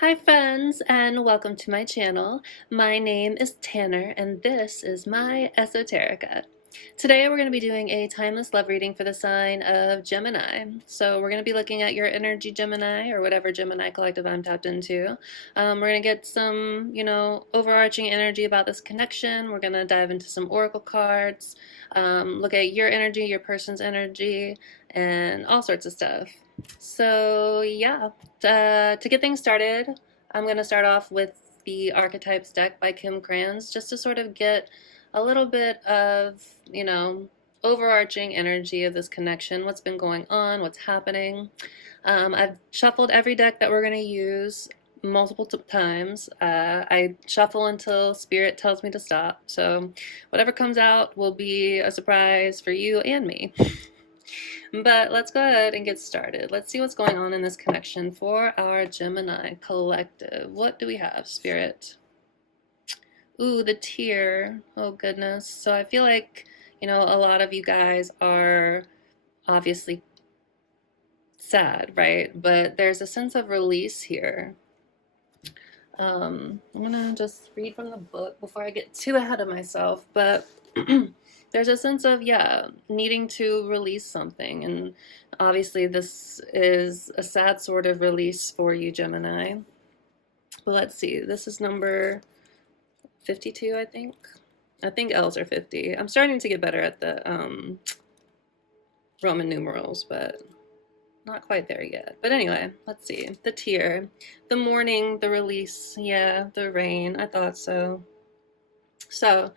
Hi friends, and welcome to my channel. My name is Tanner and this is my Esoterica. Today we're going to be doing a timeless love reading for the sign of Gemini. So we're going to be looking at your energy Gemini, or whatever Gemini collective I'm tapped into. We're going to get some, overarching energy about this connection. We're going to dive into some oracle cards, look at your energy, your person's energy, and all sorts of stuff. So yeah, to get things started, I'm going to start off with the Archetypes deck by Kim Krans, just to sort of get a little bit of, overarching energy of this connection, what's been going on, what's happening. I've shuffled every deck that we're going to use multiple times. I shuffle until Spirit tells me to stop. So whatever comes out will be a surprise for you and me. But let's go ahead and get started. Let's see what's going on in this connection for our Gemini collective. What do we have, Spirit? Ooh, the tear. Oh, goodness. So I feel like, a lot of you guys are obviously sad, right? But there's a sense of release here. I'm gonna just read from the book before I get too ahead of myself, but there's a sense of, needing to release something. And obviously this is a sad sort of release for you, Gemini. But let's see, this is number 52, I think. I think L's are 50. I'm starting to get better at the Roman numerals, but not quite there yet. But anyway, let's see. The tear, the mourning, the release, the rain. I thought so. So,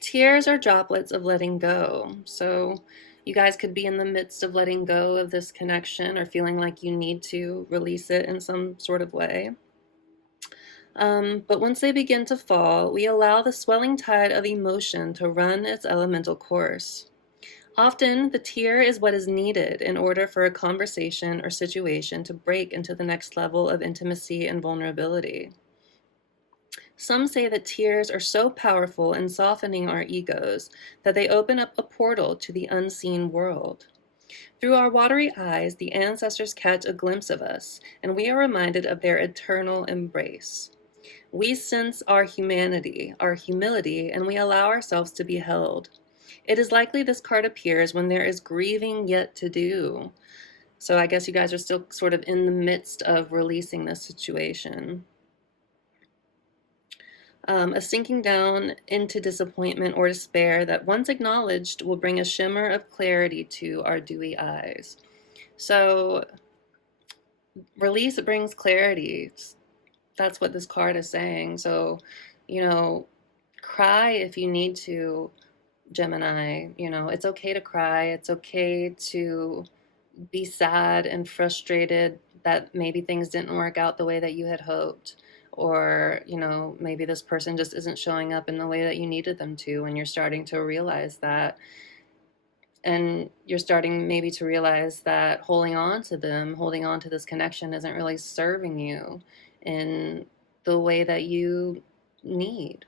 tears are droplets of letting go. So, you guys could be in the midst of letting go of this connection or feeling like you need to release it in some sort of way. But once they begin to fall, we allow the swelling tide of emotion to run its elemental course. Often, the tear is what is needed in order for a conversation or situation to break into the next level of intimacy and vulnerability. Some say that tears are so powerful in softening our egos that they open up a portal to the unseen world. Through our watery eyes, the ancestors catch a glimpse of us, and we are reminded of their eternal embrace. We sense our humanity, our humility, and we allow ourselves to be held. It is likely this card appears when there is grieving yet to do. So I guess you guys are still sort of in the midst of releasing this situation. A sinking down into disappointment or despair that once acknowledged will bring a shimmer of clarity to our dewy eyes. So release brings clarity. That's what this card is saying. So, cry if you need to, Gemini. It's okay to cry. It's okay to be sad and frustrated that maybe things didn't work out the way that you had hoped. Or, maybe this person just isn't showing up in the way that you needed them to, and you're starting to realize that. And you're starting maybe to realize that holding on to them, holding on to this connection isn't really serving you in the way that you need.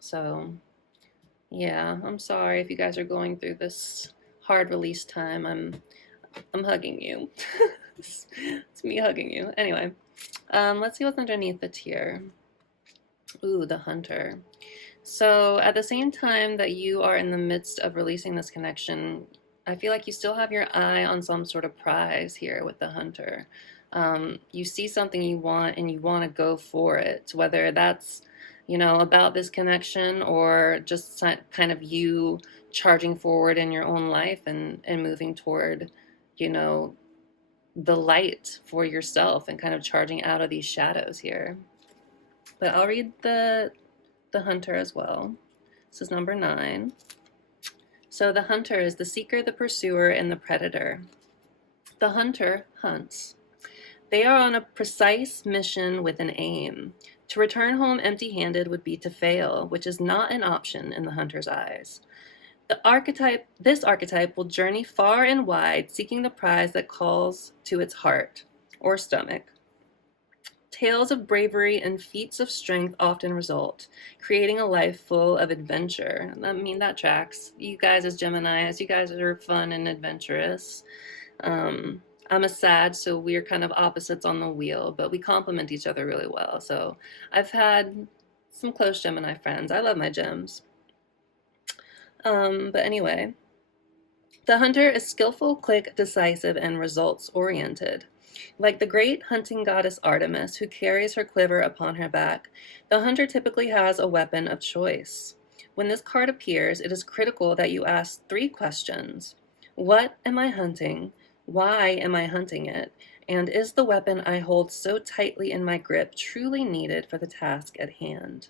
So, yeah, I'm sorry if you guys are going through this hard release time. I'm hugging you. It's me hugging you. Anyway, let's see what's underneath the tear. Ooh, the Hunter. So at the same time that you are in the midst of releasing this connection, I feel like you still have your eye on some sort of prize here with the Hunter. You see something you want and you want to go for it, whether that's, about this connection or just kind of you charging forward in your own life and moving toward, the light for yourself and kind of charging out of these shadows here. But I'll read the Hunter as well. This is number 9. So the Hunter is the seeker, the pursuer, and the predator. The Hunter hunts. They are on a precise mission with an aim. To return home empty-handed would be to fail, which is not an option in the Hunter's eyes. This archetype will journey far and wide, seeking the prize that calls to its heart or stomach. Tales of bravery and feats of strength often result, creating a life full of adventure. I mean, that tracks. You guys as Geminis, you guys are fun and adventurous. I'm a Sag, so we're kind of opposites on the wheel, but we complement each other really well. So I've had some close Gemini friends. I love my gems. But anyway, the hunter is skillful, quick, decisive, and results oriented. Like the great hunting goddess Artemis, who carries her quiver upon her back, the hunter typically has a weapon of choice. When this card appears, it is critical that you ask 3 questions. What am I hunting? Why am I hunting it? And is the weapon I hold so tightly in my grip truly needed for the task at hand?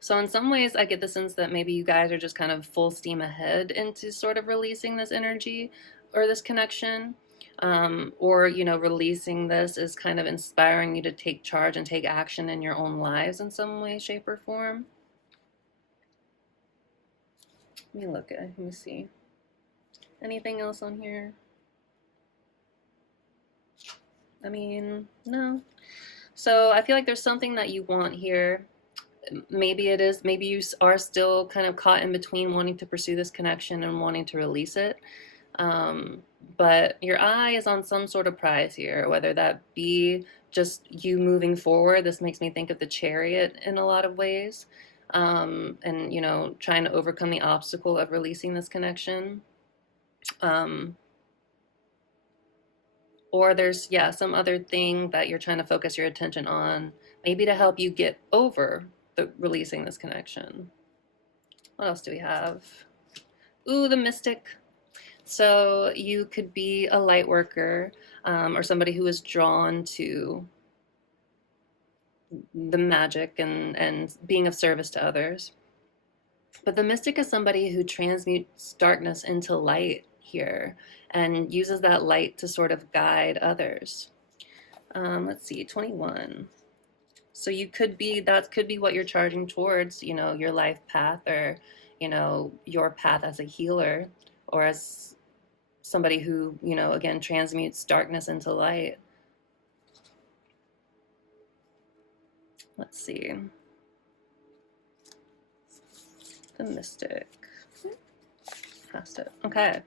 So in some ways, I get the sense that maybe you guys are just kind of full steam ahead into sort of releasing this energy or this connection. Or, releasing this is kind of inspiring you to take charge and take action in your own lives in some way, shape, or form. Let me see. Anything else on here? I mean, no. So I feel like there's something that you want here. Maybe you are still kind of caught in between wanting to pursue this connection and wanting to release it. But your eye is on some sort of prize here, whether that be just you moving forward. This makes me think of the Chariot in a lot of ways. And, trying to overcome the obstacle of releasing this connection. Or there's, some other thing that you're trying to focus your attention on, maybe to help you get over releasing this connection. What else do we have? Ooh, the Mystic. So you could be a light worker, or somebody who is drawn to the magic and being of service to others. But the Mystic is somebody who transmutes darkness into light here and uses that light to sort of guide others. Let's see, 21. So that could be what you're charging towards, your life path, or, your path as a healer, or as somebody who, again, transmutes darkness into light. Let's see. The Mystic. Okay.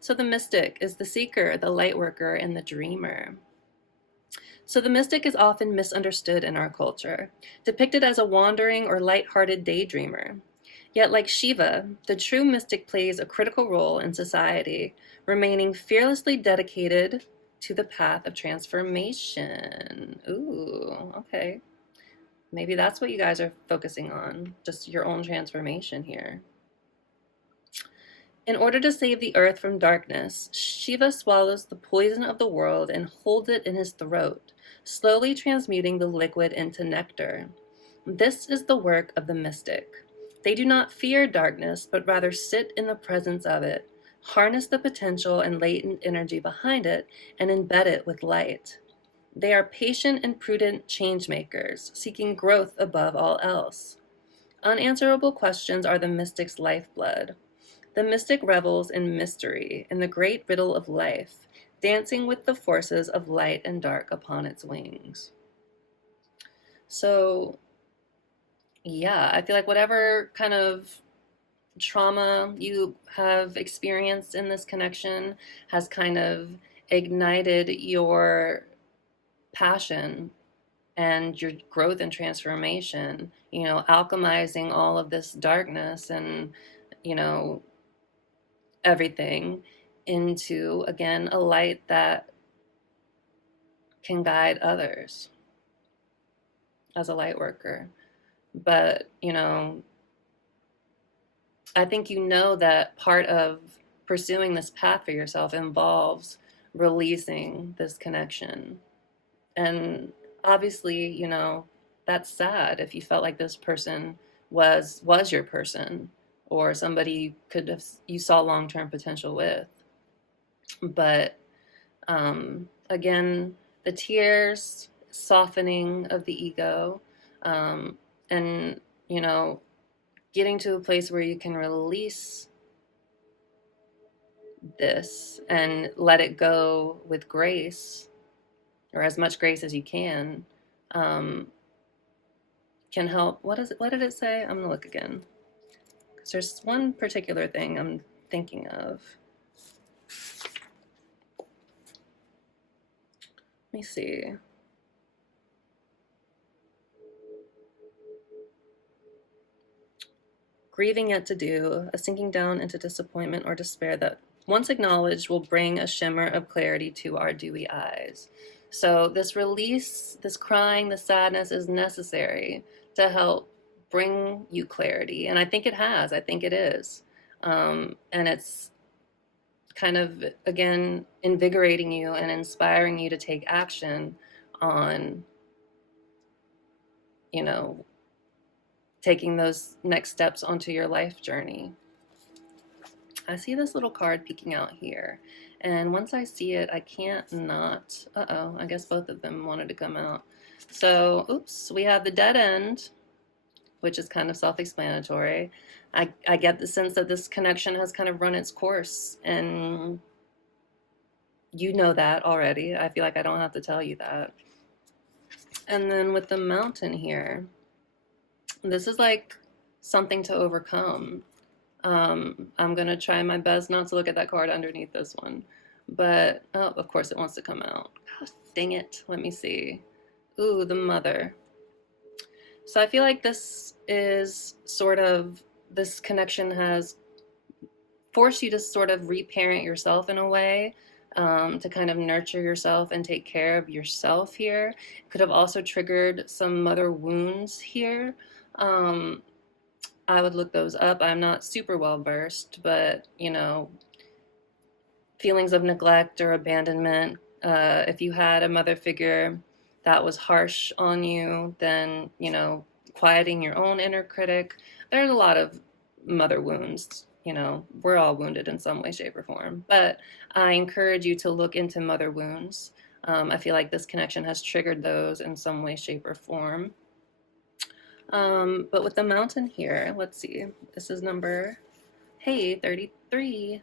So the Mystic is the seeker, the light worker, and the dreamer. So the Mystic is often misunderstood in our culture, depicted as a wandering or light-hearted daydreamer. Yet like Shiva, the true Mystic plays a critical role in society, remaining fearlessly dedicated to the path of transformation. Ooh, okay. Maybe that's what you guys are focusing on, just your own transformation here. In order to save the earth from darkness, Shiva swallows the poison of the world and holds it in his throat, slowly transmuting the liquid into nectar. This is the work of the Mystic. They do not fear darkness, but rather sit in the presence of it, harness the potential and latent energy behind it, and embed it with light. They are patient and prudent change makers, seeking growth above all else. Unanswerable questions are the Mystic's lifeblood. The Mystic revels in mystery, in the great riddle of life, dancing with the forces of light and dark upon its wings. So, yeah, I feel like whatever kind of trauma you have experienced in this connection has kind of ignited your passion and your growth and transformation, alchemizing all of this darkness and, everything into, again, a light that can guide others as a light worker. But, I think that part of pursuing this path for yourself involves releasing this connection. And obviously, that's sad if you felt like this person was your person, or somebody you saw long-term potential with. But again, the tears, softening of the ego, and getting to a place where you can release this and let it go with grace, or as much grace as you can help. What did it say? I'm gonna look again, because there's one particular thing I'm thinking of. Let me see. Grieving yet to do, a sinking down into disappointment or despair that once acknowledged will bring a shimmer of clarity to our dewy eyes. So this release, this crying, the sadness is necessary to help bring you clarity. And I think it has, I think it is. And it's kind of, again, invigorating you and inspiring you to take action on, you know, taking those next steps onto your life journey. I see this little card peeking out here, and once I see it, I can't not. Uh-oh, I guess both of them wanted to come out. So, oops, we have the dead end, which is kind of self-explanatory. I get the sense that this connection has kind of run its course, and you know that already. I feel like I don't have to tell you that. And then with the mountain here, this is like something to overcome. I'm going to try my best not to look at that card underneath this one. But, oh, of course it wants to come out. Gosh, dang it. Let me see. Ooh, the mother. So I feel like this is sort of, this connection has forced you to sort of reparent yourself in a way, to kind of nurture yourself and take care of yourself here. Could have also triggered some mother wounds here. I would look those up. I'm not super well versed, but, you know, feelings of neglect or abandonment, if you had a mother figure that was harsh on you, then, you know, quieting your own inner critic. There's a lot of mother wounds. You know, we're all wounded in some way, shape, or form. But I encourage you to look into mother wounds. I feel like this connection has triggered those in some way, shape, or form. But with the mountain here, let's see. This is number, hey, 33.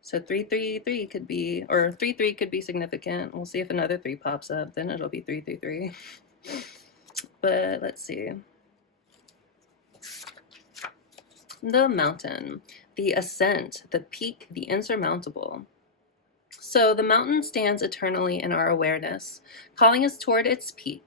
So 333 could be, or 33 could be significant. We'll see if another 3 pops up, then it'll be 333. But let's see. The mountain, the ascent, the peak, the insurmountable. So the mountain stands eternally in our awareness, calling us toward its peak.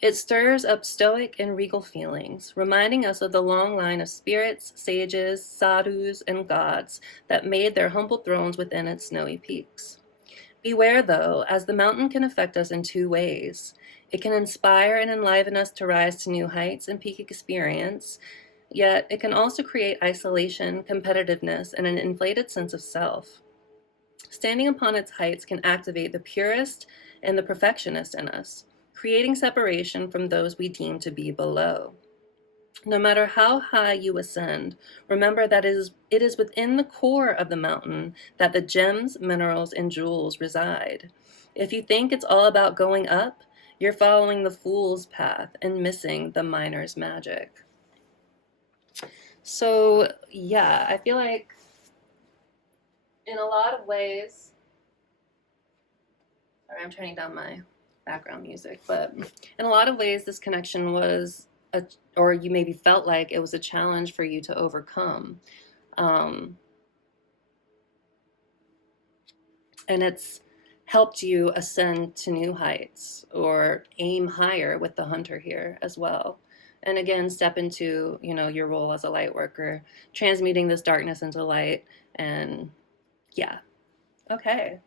It stirs up stoic and regal feelings, reminding us of the long line of spirits, sages, sadhus, and gods that made their humble thrones within its snowy peaks. Beware, though, as the mountain can affect us in 2 ways. It can inspire and enliven us to rise to new heights and peak experience, yet it can also create isolation, competitiveness, and an inflated sense of self. Standing upon its heights can activate the purist and the perfectionist in us, creating separation from those we deem to be below. No matter how high you ascend, remember that it is within the core of the mountain that the gems, minerals, and jewels reside. If you think it's all about going up, you're following the fool's path and missing the miner's magic. So, yeah, I feel like in a lot of ways, sorry, I'm turning down my background music, but in a lot of ways, this connection was, or you maybe felt like it was a challenge for you to overcome. And it's helped you ascend to new heights or aim higher with the hunter here as well. And again, step into, you know, your role as a light worker, transmuting this darkness into light. And yeah, okay.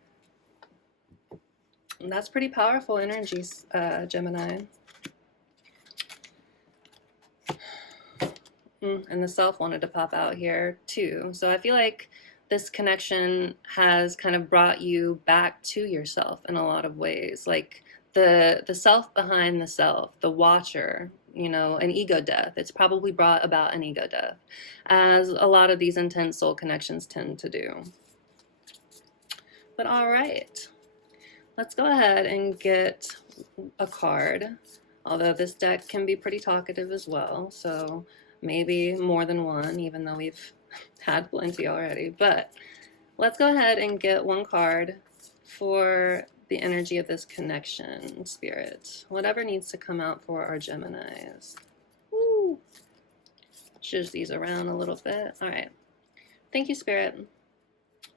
And that's pretty powerful energies, Gemini. And the self wanted to pop out here too. So I feel like this connection has kind of brought you back to yourself in a lot of ways. Like the self behind the self, the watcher, you know, an ego death. It's probably brought about an ego death, as a lot of these intense soul connections tend to do. But all right, let's go ahead and get a card. Although this deck can be pretty talkative as well, so maybe more than one, even though we've had plenty already. But let's go ahead and get one card for the energy of this connection, Spirit. Whatever needs to come out for our Geminis. Woo! Shift these around a little bit. All right. Thank you, Spirit.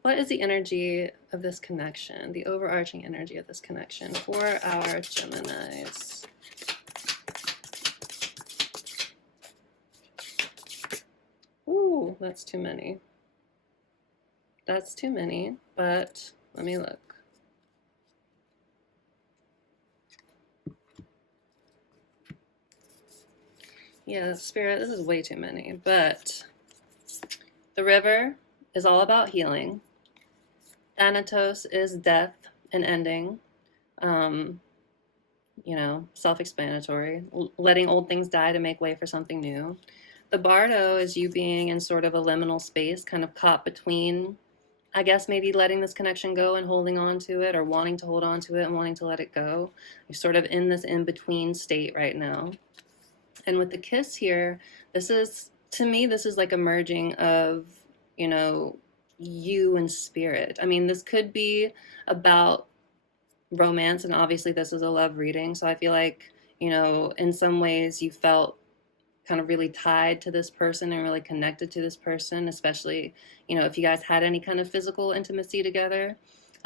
what is the energy of this connection, the overarching energy of this connection for our Geminis? Ooh, that's too many. That's too many, but let me look. Yeah, Spirit, this is way too many, but the river is all about healing. Thanatos is death and ending. You know, self-explanatory. Letting old things die to make way for something new. The Bardo is you being in sort of a liminal space, kind of caught between, I guess, maybe letting this connection go and holding on to it, or wanting to hold on to it and wanting to let it go. You're sort of in this in-between state right now. And with the kiss here, this is, to me, this is like a merging of, you know, you and spirit. I mean, this could be about romance, and obviously this is a love reading. So I feel like, you know, in some ways you felt kind of really tied to this person and really connected to this person, especially, you know, if you guys had any kind of physical intimacy together.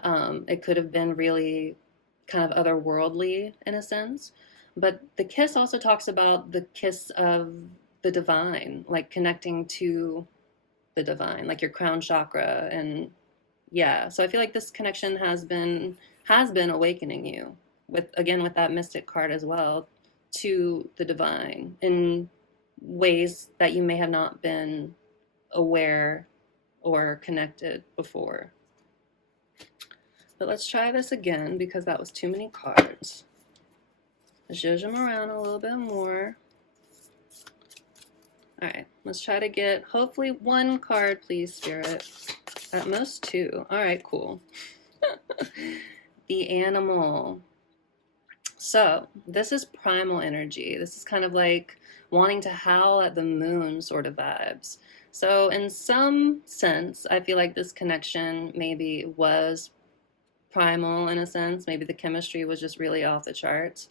It could have been really kind of otherworldly in a sense. But the kiss also talks about the kiss of the divine, like connecting to the divine, like your crown chakra. And yeah, so I feel like this connection has been awakening you with, again, with that mystic card as well, to the divine in ways that you may have not been aware or connected before. But let's try this again because that was too many cards. Let's zhuzh them around a little bit more. All right, let's try to get hopefully one card, please, Spirit. At most two. All right, cool. The animal. So this is primal energy. This is kind of like wanting to howl at the moon sort of vibes. So in some sense, I feel like this connection maybe was primal in a sense. Maybe the chemistry was just really off the charts.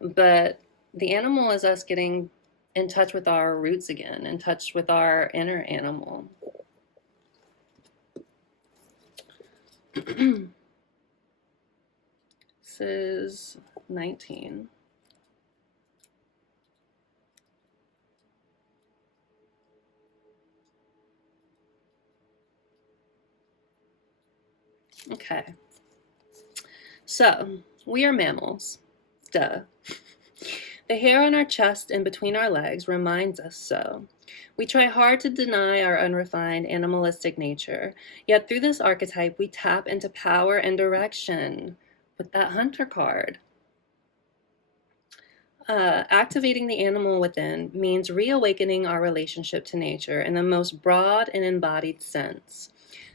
But the animal is us getting in touch with our roots again, in touch with our inner animal. This is 19. Okay. So, we are mammals. Duh. The hair on our chest and between our legs reminds us so. We try hard to deny our unrefined animalistic nature, yet through this archetype we tap into power and direction with that hunter card. Activating the animal within means reawakening our relationship to nature in the most broad and embodied sense.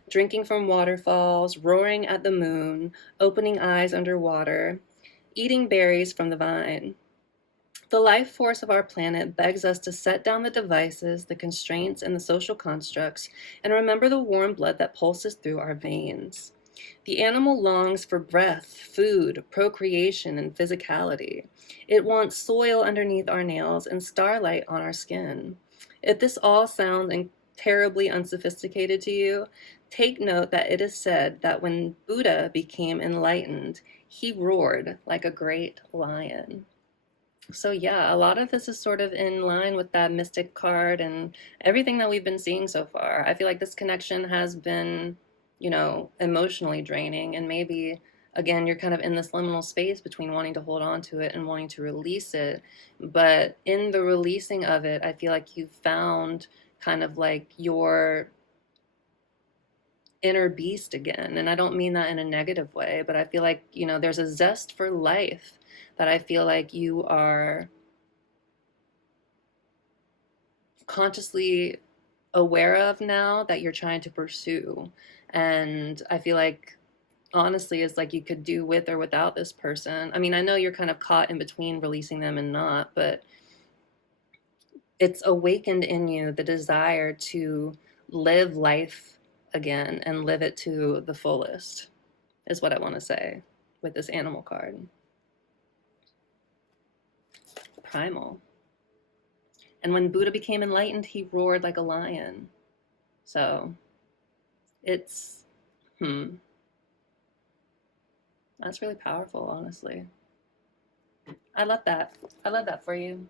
Drinking from waterfalls, roaring at the moon, opening eyes underwater, eating berries from the vine. The life force of our planet begs us to set down the devices, the constraints, and the social constructs, and remember the warm blood that pulses through our veins. The animal longs for breath, food, procreation, and physicality. It wants soil underneath our nails and starlight on our skin. If this all sounds terribly unsophisticated to you, take note that it is said that when Buddha became enlightened, he roared like a great lion. So yeah, a lot of this is sort of in line with that mystic card and everything that we've been seeing so far. I feel like this connection has been, you know, emotionally draining, and maybe again you're kind of in this liminal space between wanting to hold on to it and wanting to release it. But in the releasing of it, I feel like you've found kind of like your inner beast again. And I don't mean that in a negative way, but I feel like, you know, there's a zest for life that I feel like you are consciously aware of now that you're trying to pursue. And I feel like honestly it's like you could do with or without this person. I mean, I know you're kind of caught in between releasing them and not, but it's awakened in you the desire to live life again and live it to the fullest, is what I want to say with this animal card. Primal. And when Buddha became enlightened, he roared like a lion. So it's That's really powerful, honestly. I love that. I love that for you.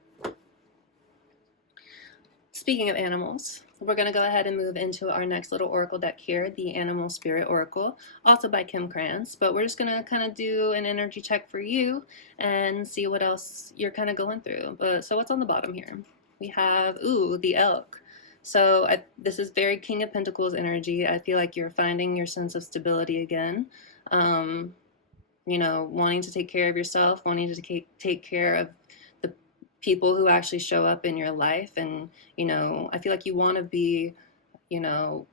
Speaking of animals, we're going to go ahead and move into our next little oracle deck here, the Animal Spirit Oracle, also by Kim Krantz. But we're just going to kind of do an energy check for you and see what else you're kind of going through. So what's on the bottom here? We have, the elk. So this is very King of Pentacles energy. I feel like you're finding your sense of stability again. Wanting to take care of yourself, wanting to take care of the people who actually show up in your life. And, I feel like you want to be, I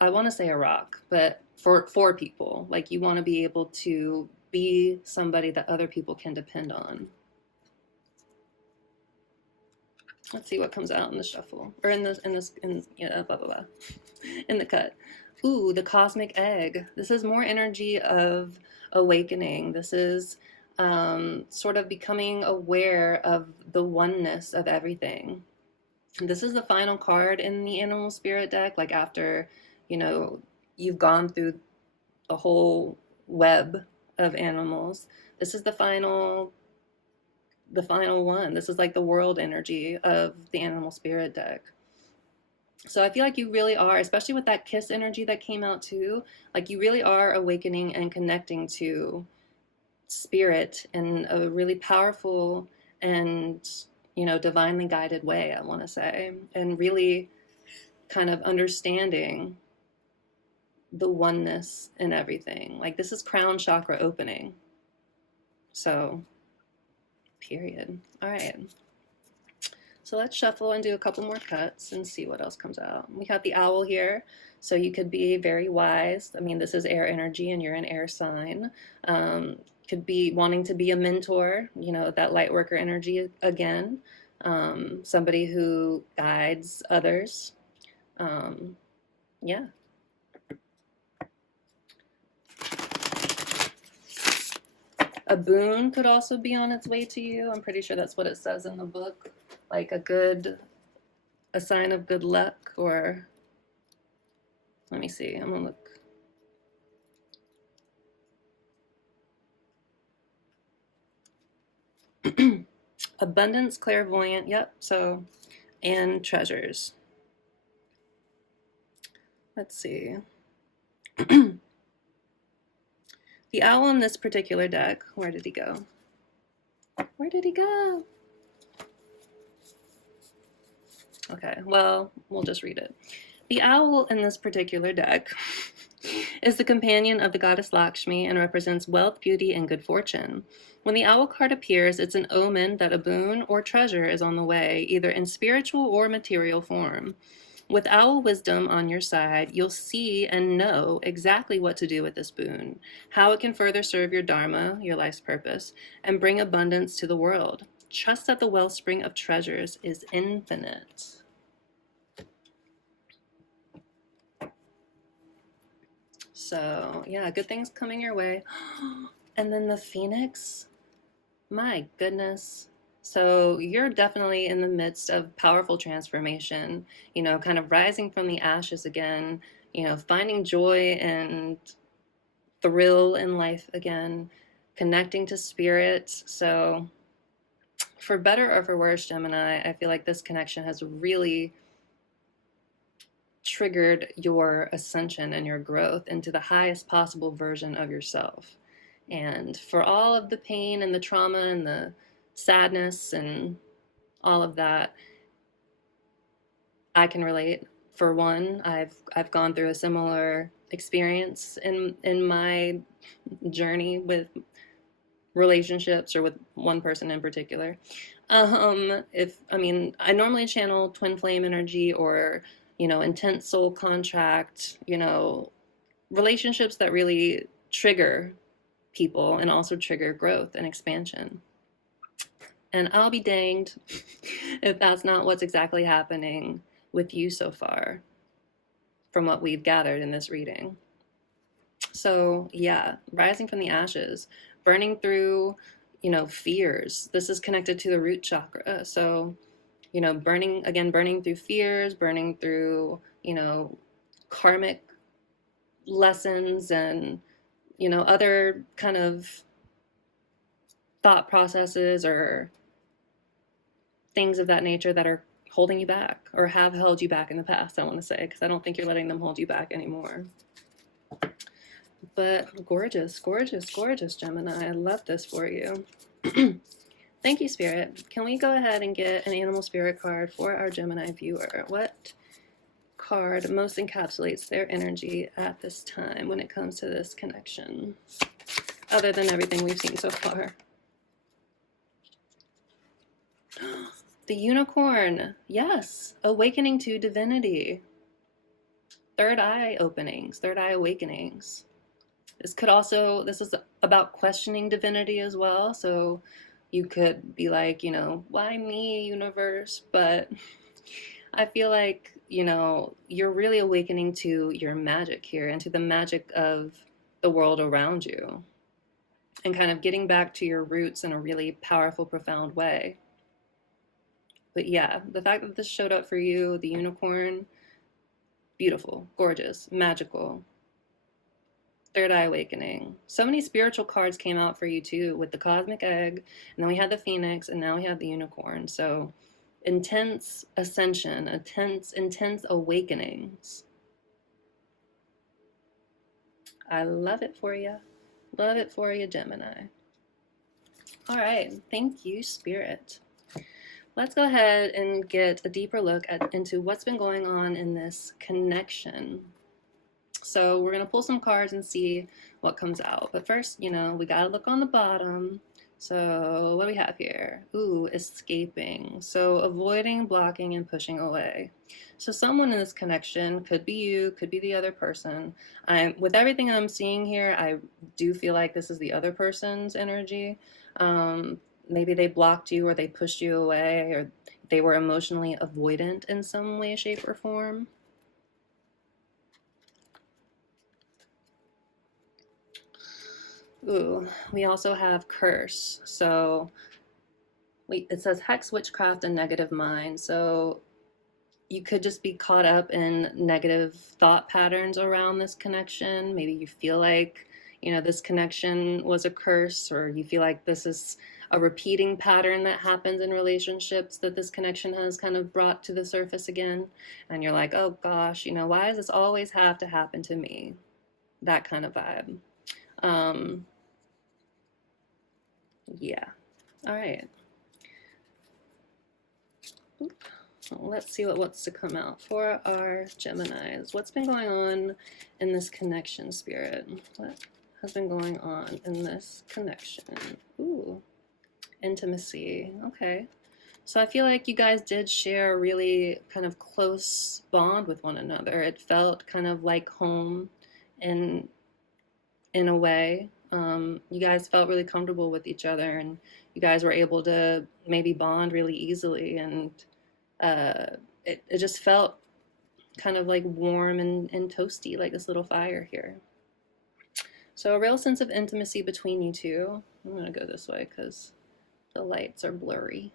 want to say a rock, but for people, like you want to be able to be somebody that other people can depend on. Let's see what comes out in the shuffle, or in blah, blah, blah, in the cut. The cosmic egg. This is more energy of awakening. This is sort of becoming aware of the oneness of everything. This is the final card in the Animal Spirit deck. Like after, you've gone through a whole web of animals, this is the final one. This is like the world energy of the Animal Spirit deck. So I feel like you really are, especially with that kiss energy that came out too, like you really are awakening and connecting to spirit in a really powerful and, divinely guided way, I want to say, and really kind of understanding the oneness in everything. Like this is crown chakra opening. So, period. All right. So let's shuffle and do a couple more cuts and see what else comes out. We have the owl here. So you could be very wise. I mean, this is air energy and you're an air sign. Could be wanting to be a mentor, that light worker energy again. Somebody who guides others. Yeah. A boon could also be on its way to you. I'm pretty sure that's what it says in the book. Like a sign of good luck, or let me see, I'm gonna look. Abundance, clairvoyant, yep, so, and treasures. Let's see. The owl in this particular deck, where did he go? Where did he go? Okay, well, we'll just read it. The owl in this particular deck is the companion of the goddess Lakshmi and represents wealth, beauty, and good fortune. When the owl card appears, it's an omen that a boon or treasure is on the way, either in spiritual or material form. With owl wisdom on your side, you'll see and know exactly what to do with this boon, how it can further serve your dharma, your life's purpose, and bring abundance to the world. Trust that the wellspring of treasures is infinite. So, yeah, good things coming your way. And then the Phoenix, my goodness. So you're definitely in the midst of powerful transformation, kind of rising from the ashes again, finding joy and thrill in life again, connecting to spirit. So for better or for worse, Gemini, I feel like this connection has really triggered your ascension and your growth into the highest possible version of yourself. And for all of the pain and the trauma and the sadness and all of that, I can relate. For one, I've gone through a similar experience in my journey with relationships, or with one person in particular. I normally channel twin flame energy, or intense soul contract, relationships that really trigger people and also trigger growth and expansion. And I'll be danged if that's not what's exactly happening with you so far, from what we've gathered in this reading. So yeah, rising from the ashes, burning through, fears. This is connected to the root chakra. So, burning through fears, burning through, karmic lessons and, you know, other kind of thought processes or things of that nature that are holding you back or have held you back in the past, I want to say, because I don't think you're letting them hold you back anymore. But gorgeous, gorgeous, gorgeous, Gemini. I love this for you. Thank you, Spirit. Can we go ahead and get an animal spirit card for our Gemini viewer? What card most encapsulates their energy at this time when it comes to this connection, other than everything we've seen so far? The unicorn. Yes. Awakening to divinity. Third eye openings, third eye awakenings. This is about questioning divinity as well. So you could be like, you know, why me, universe? But I feel like, you know, you're really awakening to your magic here and to the magic of the world around you and kind of getting back to your roots in a really powerful, profound way. But yeah, the fact that this showed up for you, the unicorn, beautiful, gorgeous, magical. Third eye awakening. So many spiritual cards came out for you too, with the cosmic egg, and then we had the phoenix, and now we have the unicorn. So intense ascension, intense awakenings. I love it for you. Love it for you, Gemini. All right. Thank you, Spirit. Let's go ahead and get a deeper look into what's been going on in this connection. So we're going to pull some cards and see what comes out. But first, you know, we got to look on the bottom. So what do we have here? Ooh, escaping. So avoiding, blocking, and pushing away. So someone in this connection, could be you, could be the other person. With everything I'm seeing here, I do feel like this is the other person's energy. Maybe they blocked you or they pushed you away or they were emotionally avoidant in some way, shape, or form. Ooh, we also have curse. So it says hex, witchcraft, and negative mind. So you could just be caught up in negative thought patterns around this connection. Maybe you feel like, you know, this connection was a curse, or you feel like this is a repeating pattern that happens in relationships that this connection has kind of brought to the surface again. And you're like, oh gosh, you know, why does this always have to happen to me? That kind of vibe. Yeah. All right. Let's see what wants to come out for our Geminis. What's been going on in this connection, Spirit? What has been going on in this connection? Ooh, intimacy. Okay. So I feel like you guys did share a really kind of close bond with one another. It felt kind of like home in a way. You guys felt really comfortable with each other, and you guys were able to maybe bond really easily, and it just felt kind of like warm and toasty, like this little fire here. So a real sense of intimacy between you two. I'm going to go this way because the lights are blurry.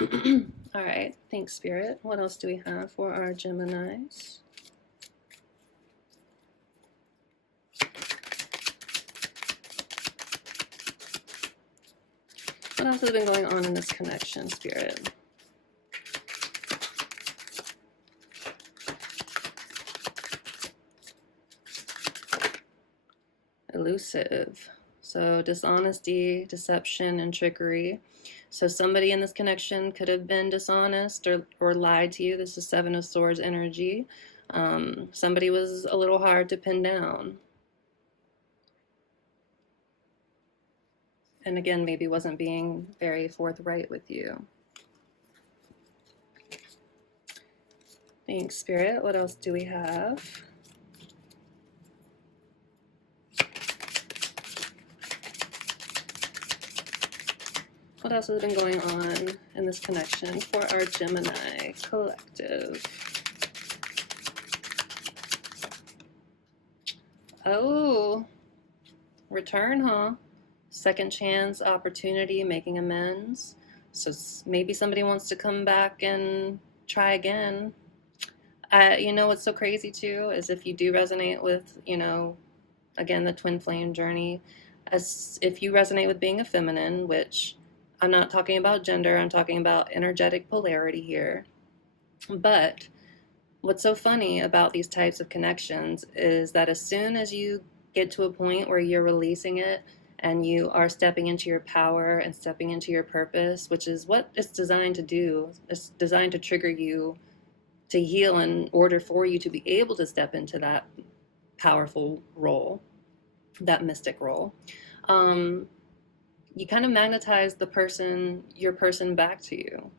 All right, thanks, Spirit. What else do we have for our Geminis? What else has been going on in this connection, Spirit? Elusive. So dishonesty, deception, and trickery. So somebody in this connection could have been dishonest or lied to you. This is Seven of Swords energy. Somebody was a little hard to pin down. And again, maybe wasn't being very forthright with you. Thanks, Spirit. What else do we have? What else has been going on in this connection for our Gemini collective? Oh, return, huh? Second chance, opportunity, making amends. So maybe somebody wants to come back and try again. You know what's so crazy too is if you do resonate with, you know, again, the twin flame journey, as if you resonate with being a feminine, which I'm not talking about gender, I'm talking about energetic polarity here. But what's so funny about these types of connections is that as soon as you get to a point where you're releasing it and you are stepping into your power and stepping into your purpose, which is what it's designed to do, it's designed to trigger you to heal in order for you to be able to step into that powerful role, that mystic role. You kind of magnetize your person back to you.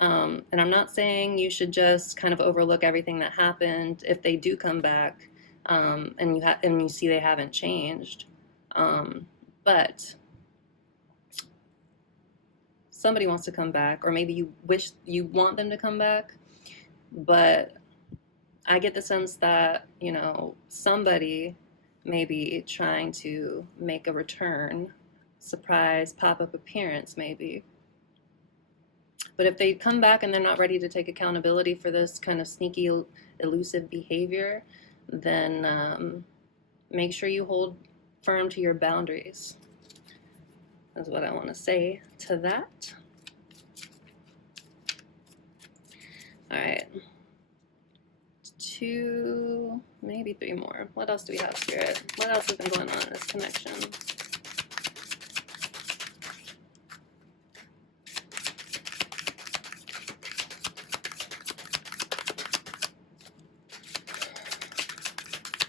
And I'm not saying you should just kind of overlook everything that happened if they do come back, and you see they haven't changed. But somebody wants to come back, or maybe you want them to come back, but I get the sense that, you know, somebody may be trying to make a return, surprise pop-up appearance maybe. But if they come back and they're not ready to take accountability for this kind of sneaky, elusive behavior, then make sure you hold firm to your boundaries. That's what I want to say to that. All right. 2, maybe 3 more. What else do we have, Spirit? What else has been going on in this connection?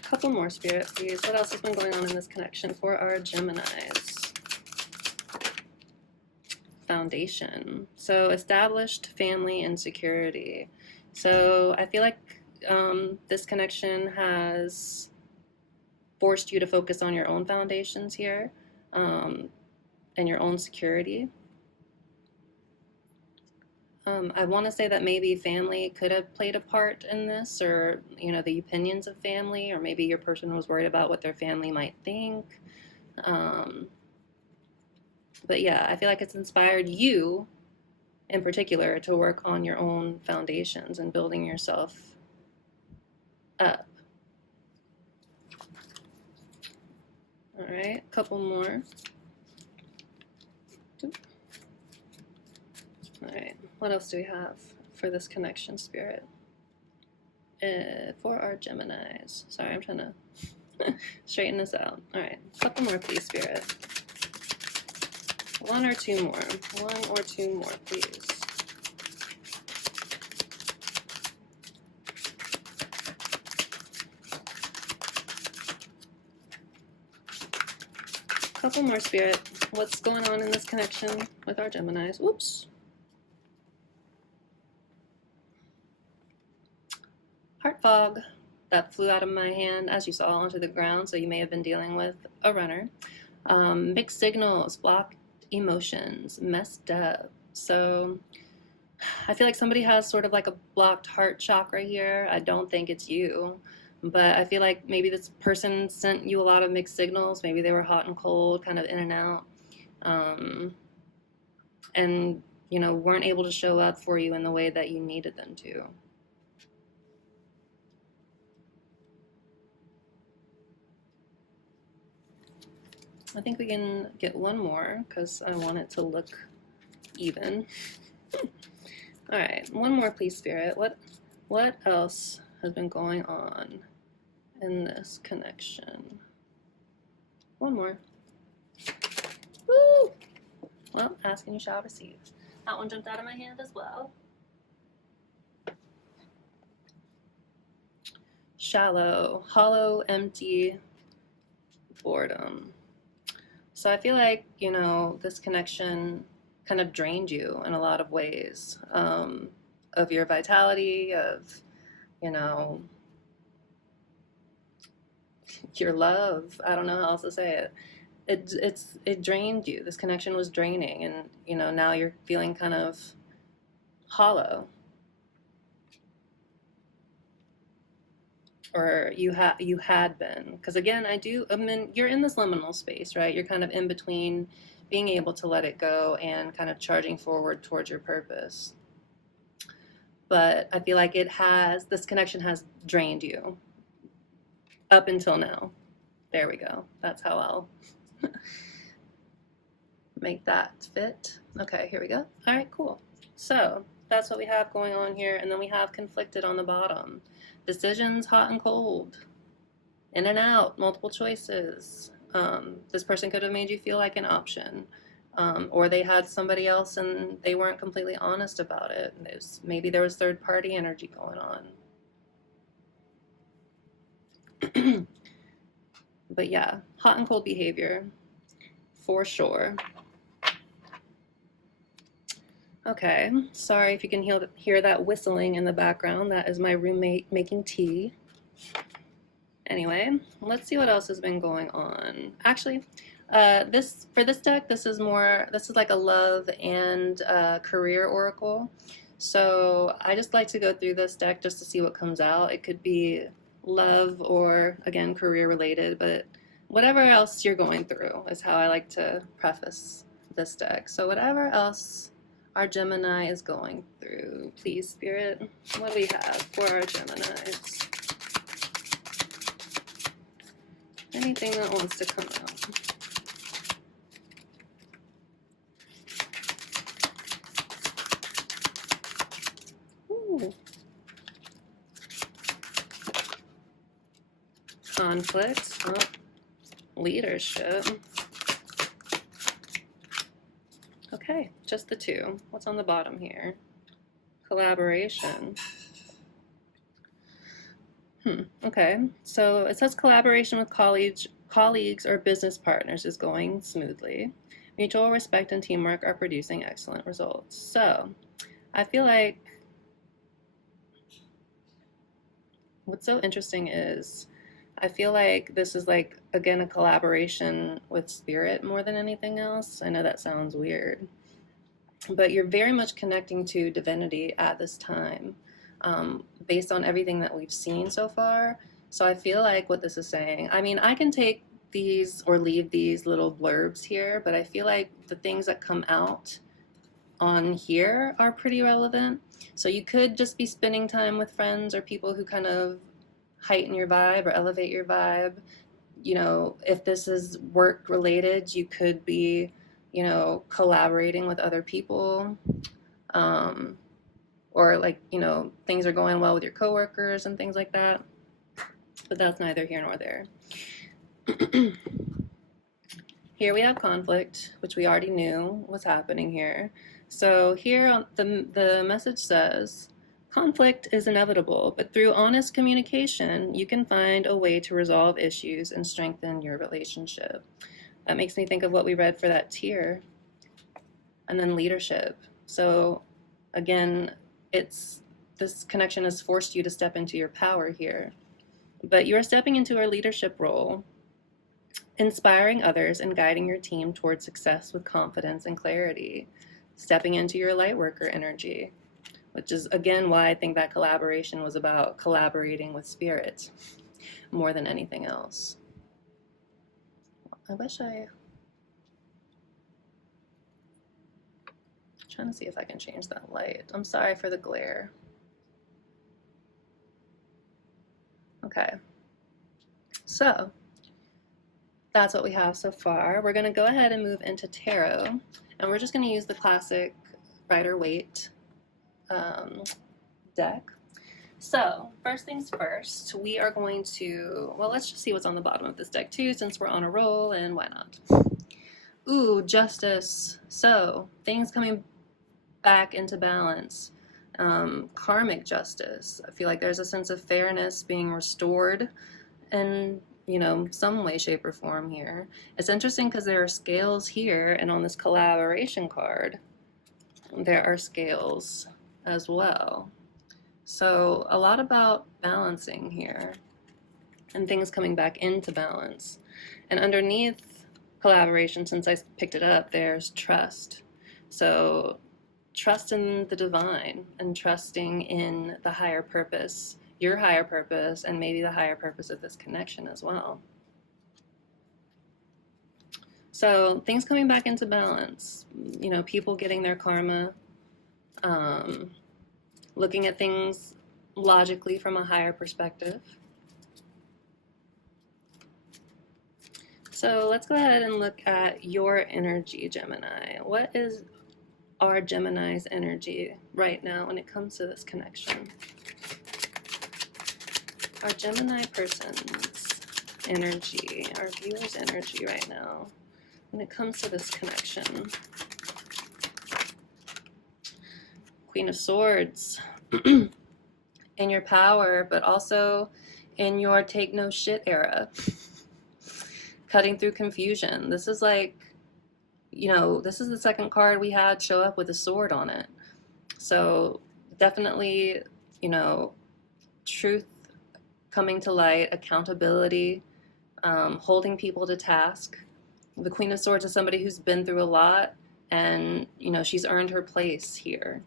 Couple more, Spirit, please. What else has been going on in this connection for our Geminis? Foundation. So established family and security. So I feel like this connection has forced you to focus on your own foundations here, and your own security. I want to say that maybe family could have played a part in this, or, you know, the opinions of family, or maybe your person was worried about what their family might think. But yeah, I feel like it's inspired you in particular to work on your own foundations and building yourself up. All right, a couple more. All right, what else do we have for this connection, Spirit? For our Geminis. Sorry, I'm trying to straighten this out. All right, a couple more, please, Spirit. 1 or 2 more. 1 or 2 more, please. Couple more, Spirit. What's going on in this connection with our Geminis? Whoops. Heart fog that flew out of my hand, as you saw, onto the ground, so you may have been dealing with a runner. Mixed signals, blocked emotions, messed up. So I feel like somebody has sort of like a blocked heart chakra here. I don't think it's you, but I feel like maybe this person sent you a lot of mixed signals. Maybe they were hot and cold, kind of in and out, and, you know, weren't able to show up for you in the way that you needed them to. I think we can get 1 more because I want it to look even. All right, 1 more, please, Spirit. What else has been going on in this connection? 1 more. Woo! Well, ask and you shall receive. That one jumped out of my hand as well. Shallow, hollow, empty, boredom. So I feel like, you know, this connection kind of drained you in a lot of ways, of your vitality, of, you know, your love. I don't know how else to say it. It drained you. This connection was draining, and, you know, now you're feeling kind of hollow, or you had been. Because again, I mean, you're in this liminal space, right? You're kind of in between being able to let it go and kind of charging forward towards your purpose. but I feel like this connection has drained you up until now. There we go. That's how I'll make that fit. Okay, here we go. All right, cool. So that's what we have going on here. And then we have conflicted on the bottom. Decisions, hot and cold, in and out, multiple choices. This person could have made you feel like an option. Or they had somebody else and they weren't completely honest about it. Maybe there was third party energy going on. But yeah, hot and cold behavior for sure. Okay, sorry if you can hear that whistling in the background. That is my roommate making tea. Anyway, let's see what else has been going on. Actually, for this deck, this is like a love and career oracle. So I just like to go through this deck just to see what comes out. It could be love or, again, career related, but whatever else you're going through is how I like to preface this deck. So whatever else our Gemini is going through, please, Spirit, what do we have for our Geminis? Anything that wants to come out. Ooh. Conflict, leadership. Okay, just the two. What's on the bottom here? Collaboration. Okay, so it says collaboration with colleagues or business partners is going smoothly. Mutual respect and teamwork are producing excellent results. So I feel like what's so interesting is I feel like this is like, again, a collaboration with spirit more than anything else. I know that sounds weird, but you're very much connecting to divinity at this time, based on everything that we've seen so far. So I feel like what this is saying, I mean, I can take these or leave these little blurbs here, but I feel like the things that come out on here are pretty relevant. So you could just be spending time with friends or people who kind of heighten your vibe or elevate your vibe. You know, if this is work related, you could be, collaborating with other people. Or like, things are going well with your coworkers and things like that. But that's neither here nor there. Here we have conflict, which we already knew was happening here. So here the message says, conflict is inevitable, but through honest communication, you can find a way to resolve issues and strengthen your relationship. That makes me think of what we read for that tier. And then leadership. So again, this connection has forced you to step into your power here. But you are stepping into a leadership role, inspiring others and guiding your team towards success with confidence and clarity, stepping into your light worker energy, which is, again, why I think that collaboration was about collaborating with spirit more than anything else. I'm trying to see if I can change that light. I'm sorry for the glare. Okay, so that's what we have so far. We're going to go ahead and move into tarot, and we're just going to use the classic Rider-Waite deck. So first things first, we are going to, well, let's just see what's on the bottom of this deck too, since we're on a roll, and why not? Ooh, justice. So things coming back into balance. Karmic justice. I feel like there's a sense of fairness being restored in, some way, shape, or form here. It's interesting because there are scales here, and on this collaboration card, there are scales as well. So a lot about balancing here and things coming back into balance. And underneath collaboration, since I picked it up, there's trust. So trust in the divine and trusting in the higher purpose, your higher purpose, and maybe the higher purpose of this connection as well. So things coming back into balance, people getting their karma, looking at things logically from a higher perspective. So let's go ahead and look at your energy, Gemini. What is our Gemini's energy right now when it comes to this connection? Our Gemini person's energy, our viewer's energy right now when it comes to this connection. Queen of Swords. In your power, but also in your take no shit era. Cutting through confusion. This is like, you know, this is the second card we had show up with a sword on it. So definitely, you know, truth coming to light, accountability, holding people to task. The Queen of Swords is somebody who's been through a lot, and, you know, she's earned her place here.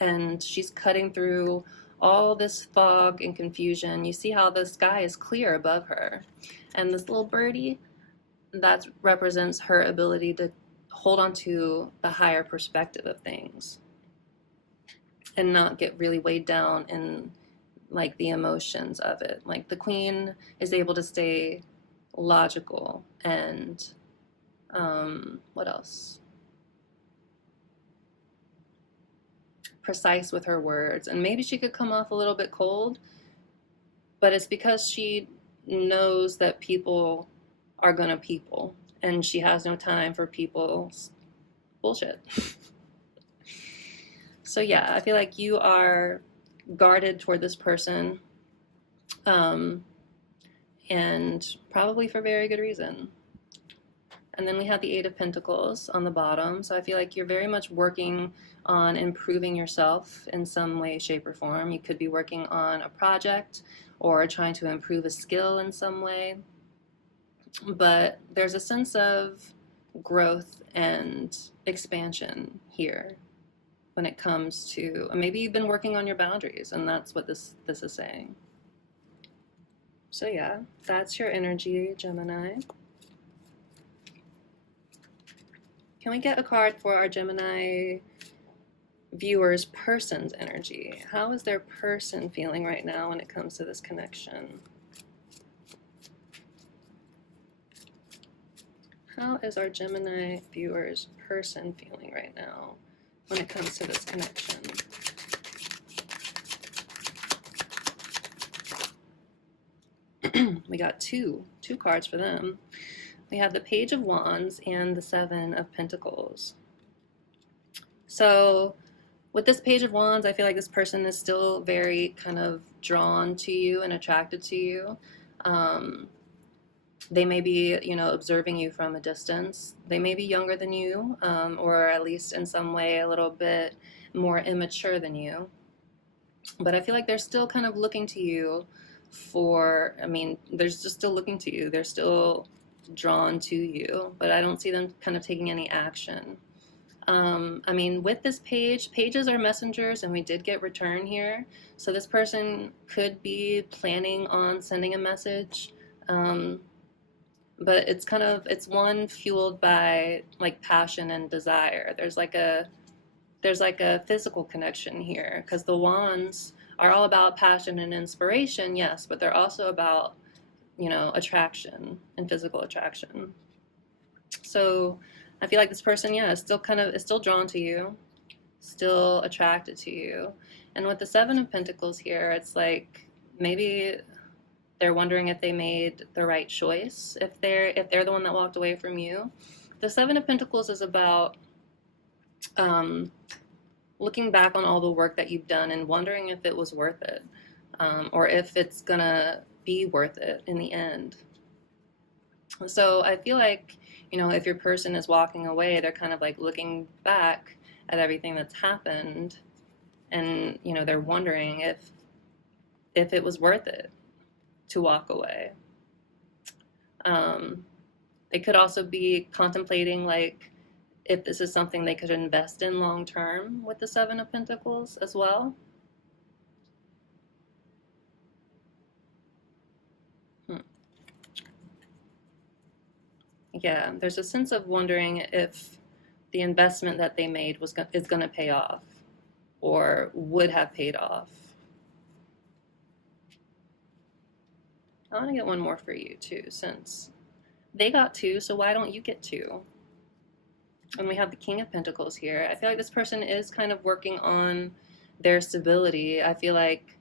And she's cutting through all this fog and confusion. You see how the sky is clear above her. And this little birdie, that represents her ability to hold on to the higher perspective of things and not get really weighed down in like the emotions of it. Like the Queen is able to stay logical and what else? Precise with her words. And maybe she could come off a little bit cold, but it's because she knows that people are gonna people, and she has no time for people's bullshit. So yeah, I feel like you are guarded toward this person, and probably for very good reason. And then we have the Eight of Pentacles on the bottom. So I feel like you're very much working on improving yourself in some way, shape, or form. You could be working on a project or trying to improve a skill in some way. But there's a sense of growth and expansion here when it comes to, maybe you've been working on your boundaries, and that's what this is saying. So yeah, that's your energy, Gemini. Can we get a card for our Gemini viewer's person's energy? How is their person feeling right now when it comes to this connection? How is our Gemini viewer's person feeling right now when it comes to this connection? We got two cards for them. We have the Page of Wands and the Seven of Pentacles. So with this Page of Wands, I feel like this person is still very kind of drawn to you and attracted to you. They may be, you know, observing you from a distance. They may be younger than you, or at least in some way a little bit more immature than you. But I feel like they're still kind of looking to you for, I mean, they're just still looking to you. They're still drawn to you, but I don't see them kind of taking any action. I mean, with this page, pages are messengers, and we did get return here. So this person could be planning on sending a message, but it's kind of, it's one fueled by like passion and desire. There's like a physical connection here, because the wands are all about passion and inspiration, yes, but they're also about, you know, attraction and physical attraction. So I feel like this person, yeah, is still drawn to you, still attracted to you. And with the Seven of Pentacles here, it's like maybe they're wondering if they made the right choice, if they're the one that walked away from you. The Seven of Pentacles is about looking back on all the work that you've done and wondering if it was worth it, or if it's gonna be worth it in the end. So I feel like, you know, if your person is walking away, they're kind of like looking back at everything that's happened, and, you know, they're wondering if it was worth it to walk away. They could also be contemplating like if this is something they could invest in long term with the Seven of Pentacles as well. Yeah, there's a sense of wondering if the investment that they made is going to pay off. or would have paid off. I want to get one more for you too, since they got two, so why don't you get two? And we have the King of Pentacles here. I feel like this person is kind of working on their stability. I feel like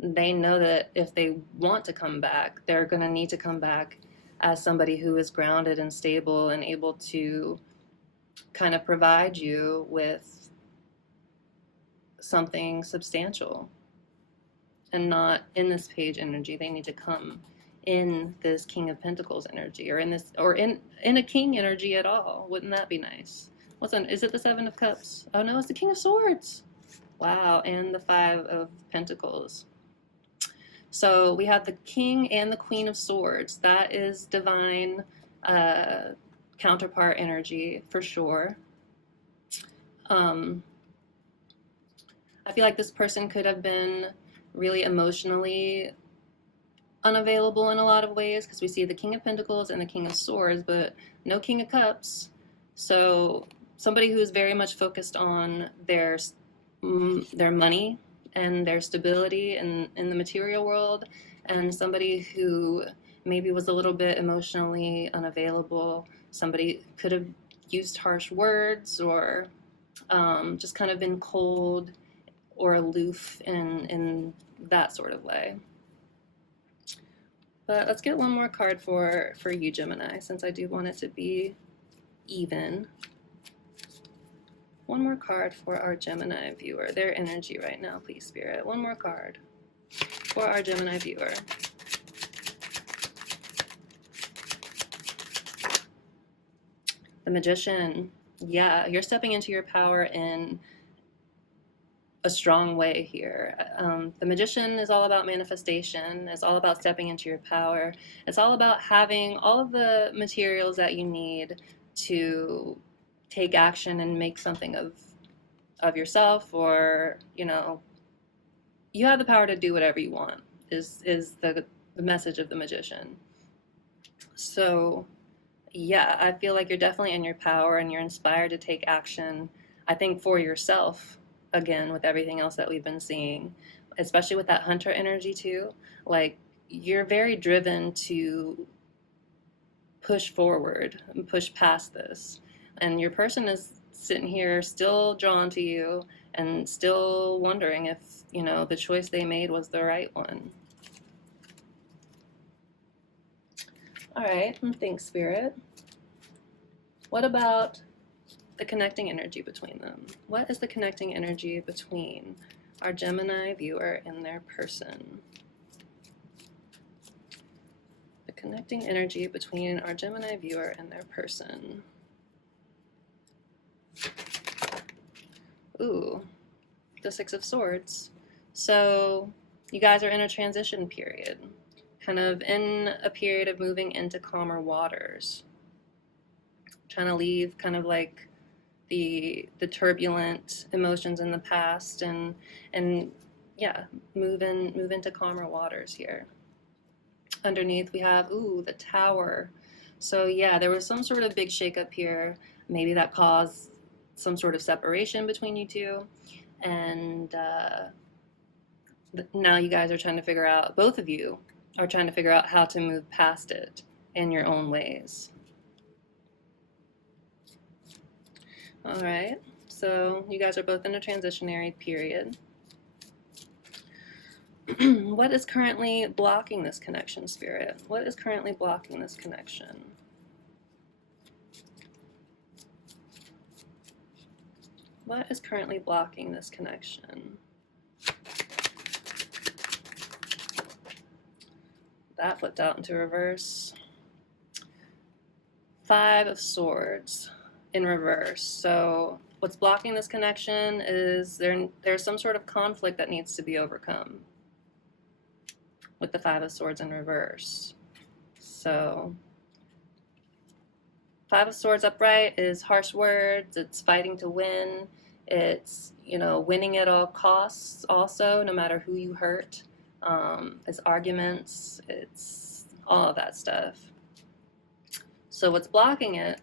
they know that if they want to come back, they're going to need to come back as somebody who is grounded and stable and able to kind of provide you with something substantial, and not in this Page energy. They need to come in this King of Pentacles energy, or in this, or in a King energy at all. Wouldn't that be nice? Is it the Seven of Cups? Oh no, it's the King of Swords. Wow, and the Five of Pentacles. So we have the King and the Queen of Swords. That is divine counterpart energy for sure. I feel like this person could have been really emotionally unavailable in a lot of ways, because we see the King of Pentacles and the King of Swords, but no King of Cups. So somebody who is very much focused on their money and their stability in the material world, and somebody who maybe was a little bit emotionally unavailable. Somebody could have used harsh words, or just kind of been cold or aloof in that sort of way. But let's get one more card for you, Gemini, since I do want it to be even. One more card for our Gemini viewer, their energy right now, please, Spirit. One more card for our Gemini viewer. The Magician. Yeah, you're stepping into your power in a strong way here. The Magician is all about manifestation. It's all about stepping into your power. It's all about having all of the materials that you need to take action and make something of yourself, or you have the power to do whatever you want, is the message of the Magician. So yeah, I feel like you're definitely in your power and you're inspired to take action, I think, for yourself, again, with everything else that we've been seeing, especially with that Hunter energy too. Like, you're very driven to push forward and push past this. And your person is sitting here still drawn to you and still wondering if, the choice they made was the right one. All right, thanks, Spirit. What about the connecting energy between them? What is the connecting energy between our Gemini viewer and their person? The connecting energy between our Gemini viewer and their person. Ooh, the Six of Swords. So you guys are in a transition period, kind of in a period of moving into calmer waters, trying to leave kind of like the turbulent emotions in the past, and yeah, move into calmer waters here. Underneath we have the Tower. So yeah, there was some sort of big shakeup here, maybe that caused some sort of separation between you two, and now you guys are trying to figure out, both of you are trying to figure out how to move past it in your own ways. All right, so you guys are both in a transitionary period. What is currently blocking this connection, Spirit? What is currently blocking this connection? What is currently blocking this connection? That flipped out into reverse. Five of Swords in reverse. So what's blocking this connection is there's some sort of conflict that needs to be overcome with the Five of Swords in reverse. So Five of Swords upright is harsh words. It's fighting to win. It's, winning at all costs also, no matter who you hurt. It's arguments. It's all of that stuff. So what's blocking it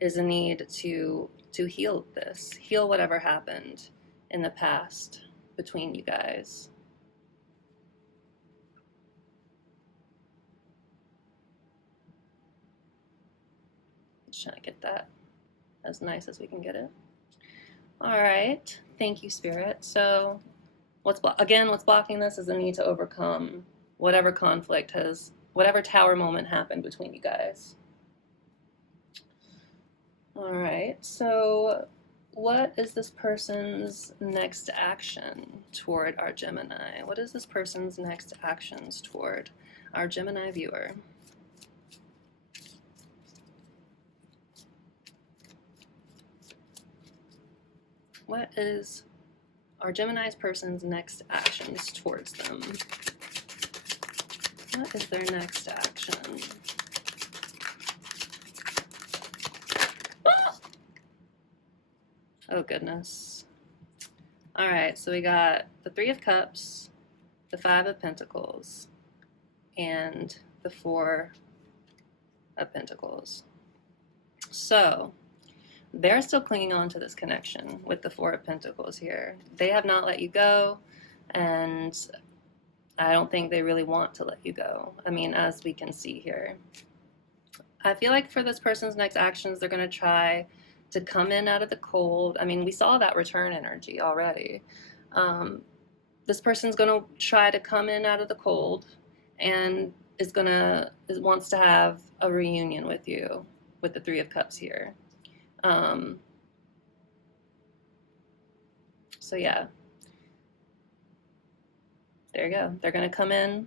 is a need to heal this, heal whatever happened in the past between you guys. Just trying to get that as nice as we can get it. All right, thank you, Spirit. So what's blocking this is the need to overcome whatever conflict whatever tower moment happened between you guys. All right, so what is this person's next action toward our Gemini? What is this person's next actions toward our Gemini viewer? What is our Gemini's person's next actions towards them? What is their next action? Oh, goodness. All right, so we got the Three of Cups, the Five of Pentacles, and the Four of Pentacles. So they're still clinging on to this connection with the Four of Pentacles here. They have not let you go, and I don't think they really want to let you go. I mean, as we can see here. I feel like for this person's next actions, they're going to try to come in out of the cold. I mean, we saw that return energy already. This person's going to try to come in out of the cold and wants to have a reunion with you with the Three of Cups here. So yeah, there you go. They're going to come in.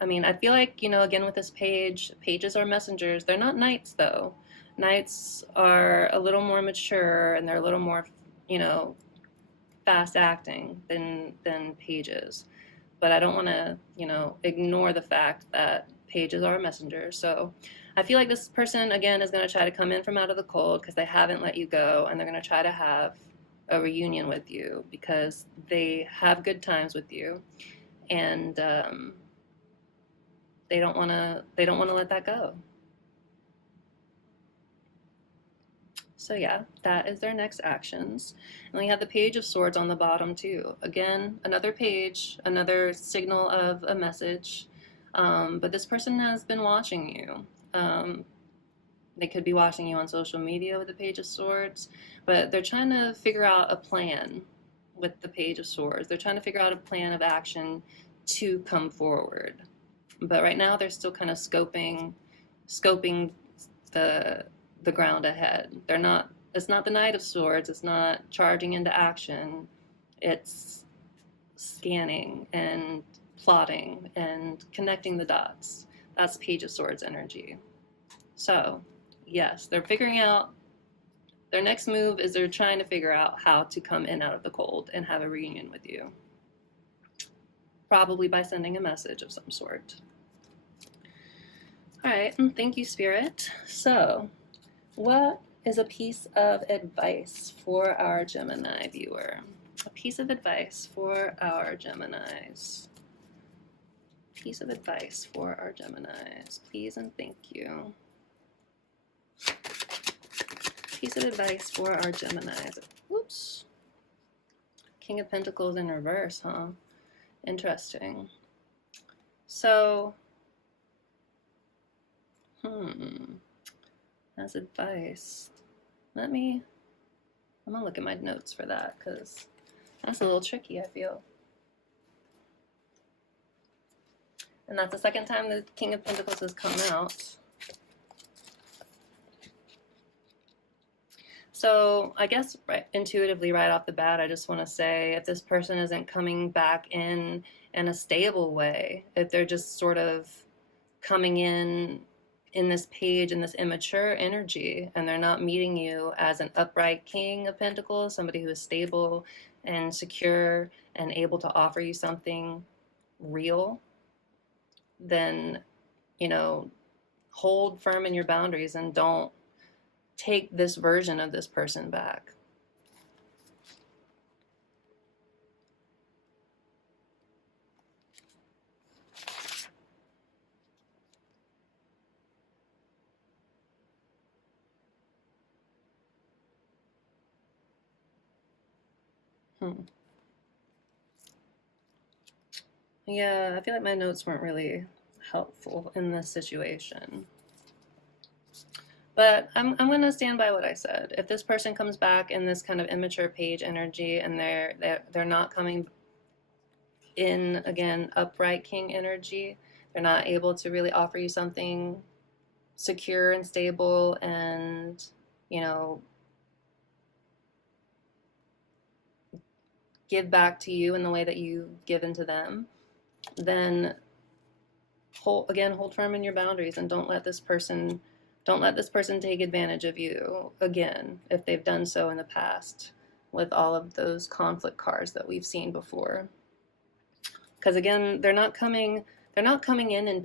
I mean, I feel like, again, with this pages are messengers. They're not knights, though. Knights are a little more mature, and they're a little more, fast acting than pages. But I don't want to, ignore the fact that pages are messengers. So I feel like this person, again, is going to try to come in from out of the cold because they haven't let you go, and they're going to try to have a reunion with you because they have good times with you, and they don't want to let that go. So yeah, that is their next actions. And we have the Page of Swords on the bottom too. Again, another page, another signal of a message. But this person has been watching you. They could be watching you on social media with the Page of Swords, but they're trying to figure out a plan with the Page of Swords. They're trying to figure out a plan of action to come forward. But right now they're still kind of scoping the ground ahead. It's not the Knight of Swords, it's not charging into action. It's scanning and plotting and connecting the dots. That's Page of Swords energy. So, yes, they're figuring out their next move is they're trying to figure out how to come in out of the cold and have a reunion with you. Probably by sending a message of some sort. All right, thank you, Spirit. So, what is a piece of advice for our Gemini viewer? A piece of advice for our Geminis. Piece of advice for our Geminis. Please and thank you. Piece of advice for our Geminis. Whoops. King of Pentacles in reverse, huh? Interesting. So, as advice, I'm gonna look at my notes for that because that's a little tricky, I feel. And that's the second time the King of Pentacles has come out. So I guess intuitively right off the bat, I just want to say if this person isn't coming back in a stable way, if they're just sort of coming in this page, in this immature energy, and they're not meeting you as an upright King of Pentacles, somebody who is stable and secure and able to offer you something real, then, hold firm in your boundaries and don't take this version of this person back. Yeah, I feel like my notes weren't really helpful in this situation. But I'm going to stand by what I said. If this person comes back in this kind of immature page energy and they're not coming in, again, upright king energy, they're not able to really offer you something secure and stable and, you know, give back to you in the way that you've given to them, then hold firm in your boundaries and don't let this person take advantage of you again if they've done so in the past with all of those conflict cards that we've seen before. Because again, they're not coming in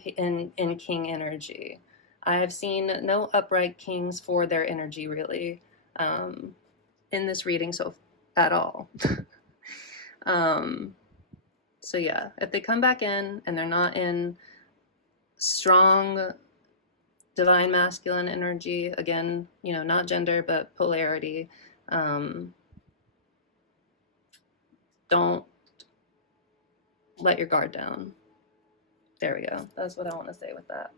king energy. I have seen no upright kings for their energy really in this reading so at all. So yeah, if they come back in and they're not in strong divine masculine energy, again, you know, not gender but polarity, don't let your guard down. There we go. That's what I want to say with that.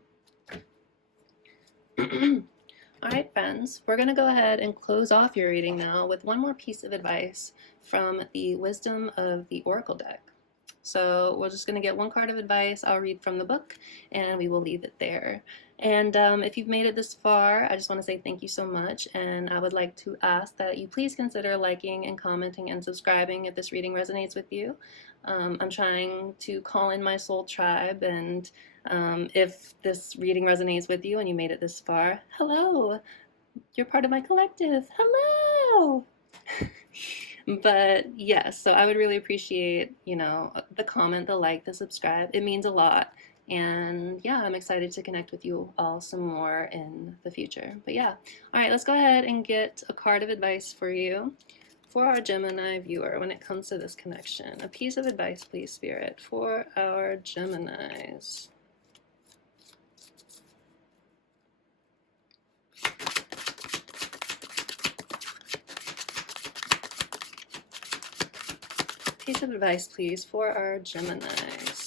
All right, friends, we're going to go ahead and close off your reading now with one more piece of advice from the Wisdom of the Oracle deck. So we're just going to get one card of advice. I'll read from the book and we will leave it there. And if you've made it this far, I just want to say thank you so much. And I would like to ask that you please consider liking and commenting and subscribing if this reading resonates with you. I'm trying to call in my soul tribe, and if this reading resonates with you and you made it this far, hello, you're part of my collective. Hello. But yes, so I would really appreciate, you know, the comment, the like, the subscribe. It means a lot. And yeah, I'm excited to connect with you all some more in the future. But yeah, all right, let's go ahead and get a card of advice for you for our Gemini viewer when it comes to this connection. A piece of advice, please, Spirit, for our Geminis. Piece of advice, please, for our Geminis.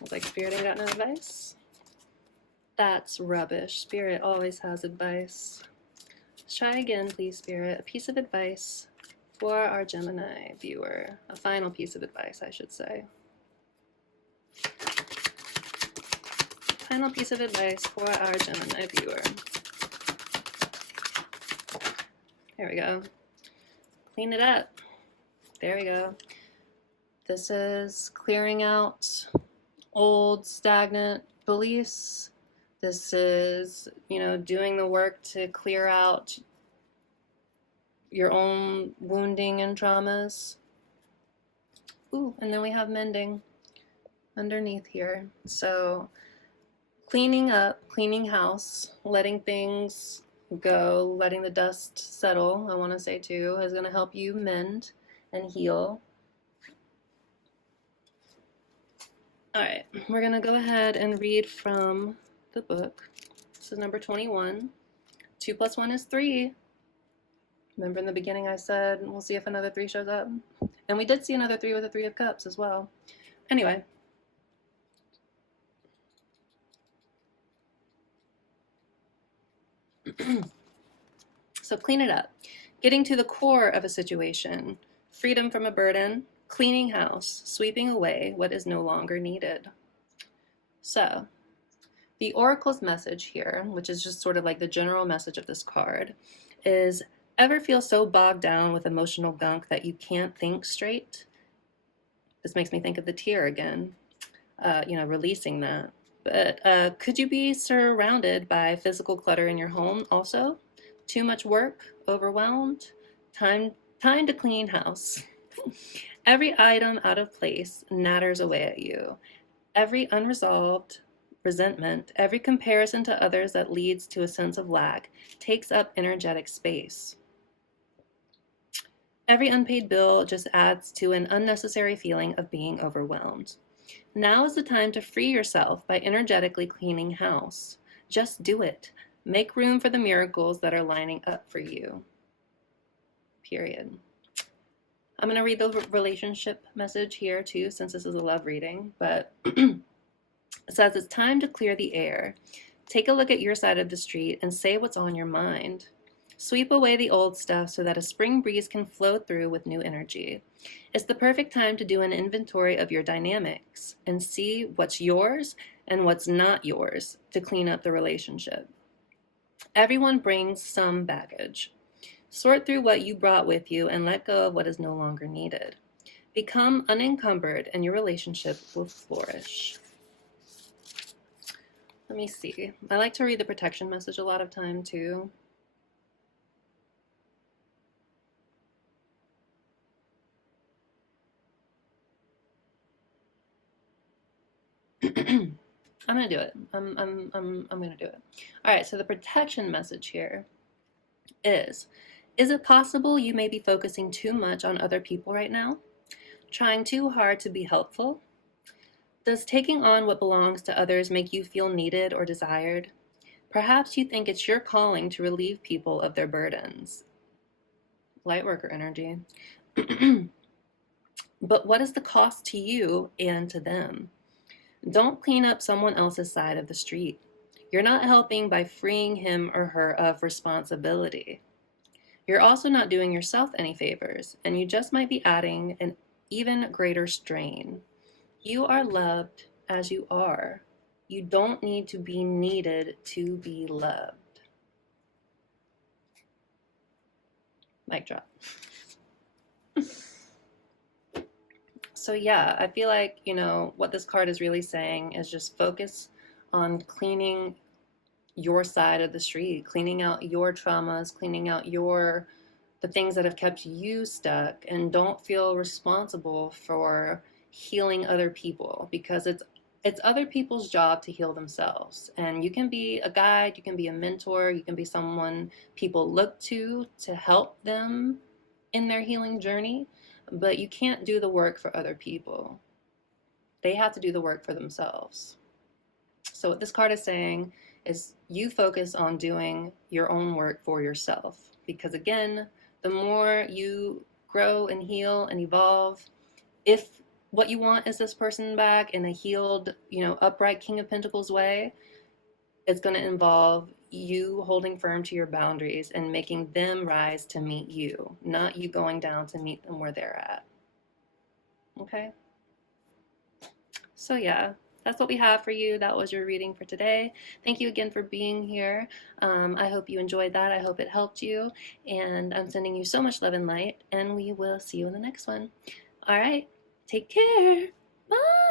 Looks like Spirit ain't got no advice. That's rubbish. Spirit always has advice. Let's try again, please, Spirit. A piece of advice for our Gemini viewer. A final piece of advice, I should say. Final piece of advice for our Gemini viewer. There we go. Clean it up. There we go. This is clearing out old stagnant beliefs. This is, you know, doing the work to clear out your own wounding and traumas. Ooh, and then we have mending underneath here. So cleaning up, cleaning house, letting things go, letting the dust settle, I want to say too, is going to help you mend and heal. All right, we're going to go ahead and read from the book. This is number 21. 2 plus 1 is 3. Remember in the beginning I said we'll see if another 3 shows up? And we did see another 3 with a 3 of cups as well. Anyway. So clean it up. Getting to the core of a situation. Freedom from a burden. Cleaning house. Sweeping away what is no longer needed. So the Oracle's message here, which is just sort of like the general message of this card, is ever feel so bogged down with emotional gunk that you can't think straight? This makes me think of the tear again, you know, releasing that. But could you be surrounded by physical clutter in your home also? Too much work, overwhelmed, time to clean house. Every item out of place natters away at you. Every unresolved resentment, every comparison to others that leads to a sense of lack takes up energetic space. Every unpaid bill just adds to an unnecessary feeling of being overwhelmed. Now is the time to free yourself by energetically cleaning house. Just do it. Make room for the miracles that are lining up for you. Period. I'm going to read the relationship message here too, since this is a love reading, but it says it's time to clear the air. Take a look at your side of the street and say what's on your mind. Sweep away the old stuff so that a spring breeze can flow through with new energy. It's the perfect time to do an inventory of your dynamics and see what's yours and what's not yours to clean up the relationship. Everyone brings some baggage. Sort through what you brought with you and let go of what is no longer needed. Become unencumbered and your relationship will flourish. Let me see. I like to read the protection message a lot of time too. I'm gonna do it. I'm gonna do it. All right. So the protection message here is it possible you may be focusing too much on other people right now? Trying too hard to be helpful? Does taking on what belongs to others make you feel needed or desired? Perhaps you think it's your calling to relieve people of their burdens. Lightworker energy. But what is the cost to you and to them? Don't clean up someone else's side of the street. You're not helping by freeing him or her of responsibility. You're also not doing yourself any favors, and you just might be adding an even greater strain. You are loved as you are. You don't need to be needed to be loved. Mic drop. So yeah, I feel like, what this card is really saying is just focus on cleaning your side of the street, cleaning out your traumas, cleaning out the things that have kept you stuck, and don't feel responsible for healing other people, because it's other people's job to heal themselves. And you can be a guide, you can be a mentor, you can be someone people look to help them in their healing journey, but you can't do the work for other people. They have to do the work for themselves. So what this card is saying is you focus on doing your own work for yourself, because again, the more you grow and heal and evolve, if what you want is this person back in a healed, upright King of Pentacles way, it's going to involve you holding firm to your boundaries and making them rise to meet you, not you going down to meet them where they're at. Okay? So yeah, that's what we have for you. That was your reading for today. Thank you again for being here. I hope you enjoyed that. I hope it helped you. And I'm sending you so much love and light. And we will see you in the next one. All right. Take care. Bye.